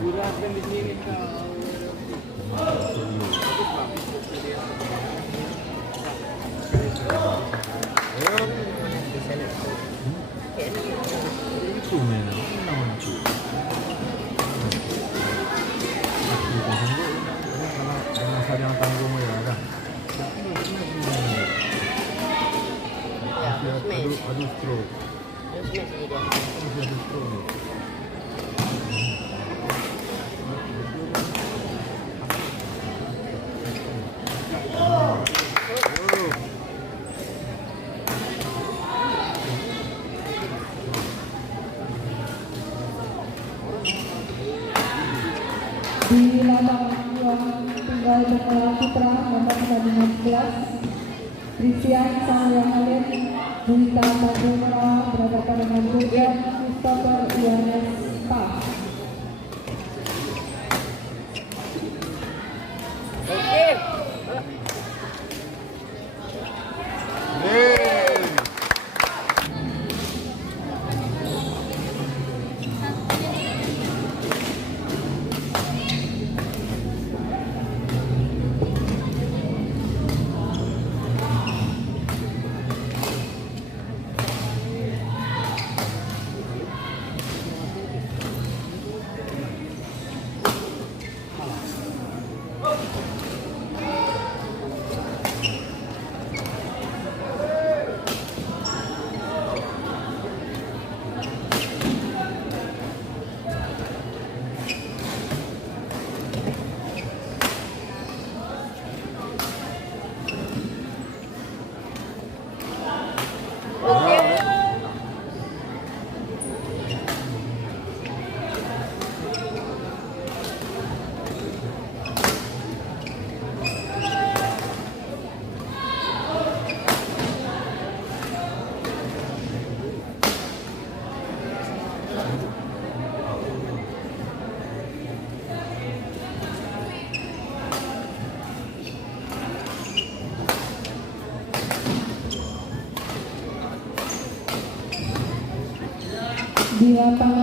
Gurahkan di sini kau. Itu memang lucu. Kalau jangan tanggung ya kan. Aduh stroke. Aduh stroke. Di lapangan ruang tunggal Bangla Putra nomor 11 Christian Sangyahalin Bunita Madura berhadapan dengan Jurgen Christopher Yohanes Pah. Di lapangan